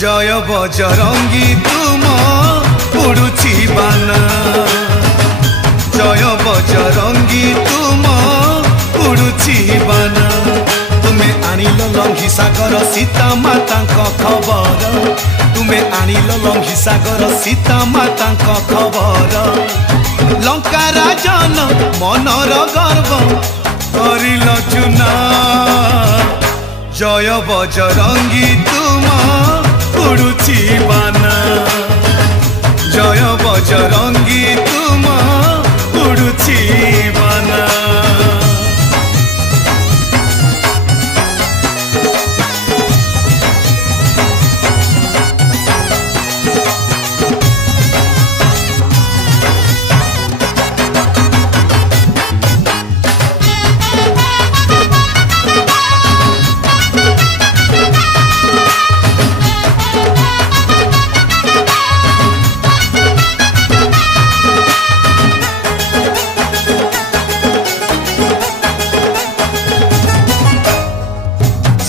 जय बजरंगी तुम उड़ुची बाना जय बजरंगी तुम उड़ुची बाना तुमे आनिल लंघी सागर सीता माता खबर तुमे आनिल लंघी सागर सीता माता खबर लंका राजन मनर गर्व करिल चुना जय बजरंगी तुम उड़ुची बाना जय बजरंगी तुम उड़ुची बाना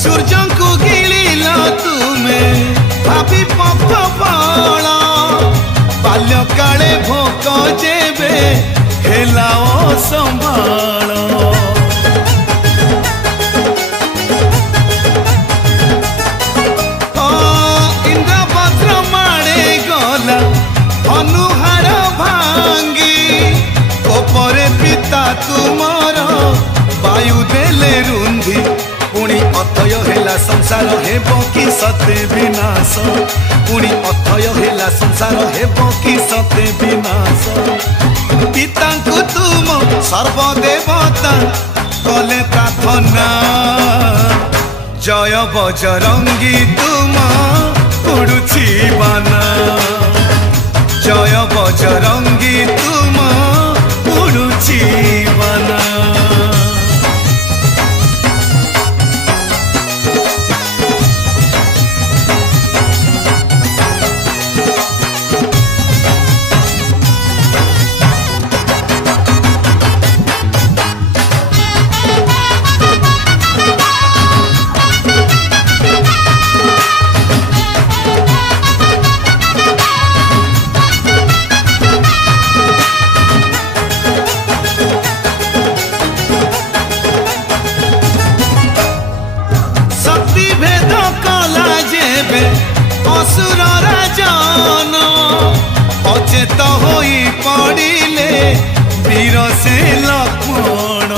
सूर्य को गिलिल तुमे भाभी पथ पाल बाल्य काले भोक जेबे हेला संभाल इंद्रभद्र माड़े गला अनुहार भांगी कोपरे पिता तुमर वायु देले रुंधी पुणी अथय हेला संसार हेब कि सते विनाश पुणी अथय हेला संसार हेब कि सते विनाश पिता को तुम सर्वदेवता कले प्रार्थना जय बजरंगी तुम उड़ुची बाना जय बजरंगी तुम उड़ुची बाना असुर राजन अचेत होई पड़िले वीर से लक्ष्मण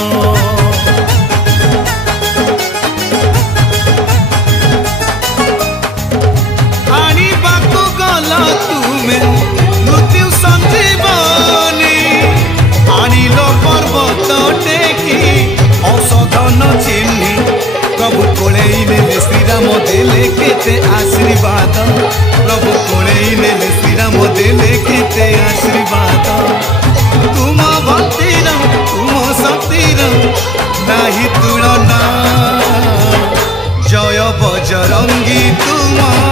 आनिबाकु गल तुमे मृत्यु संजीवनी आनिल पर्वत टेकी औषधन चिन्ही प्रभु कोलेइले श्रीराम देले केते आशीर्वाद प्रभु कोलेइले श्रीराम देले केते आशीर्वाद तुम भक्तिर तुम शक्तिर नाही तुलना जय बजरंगी तुम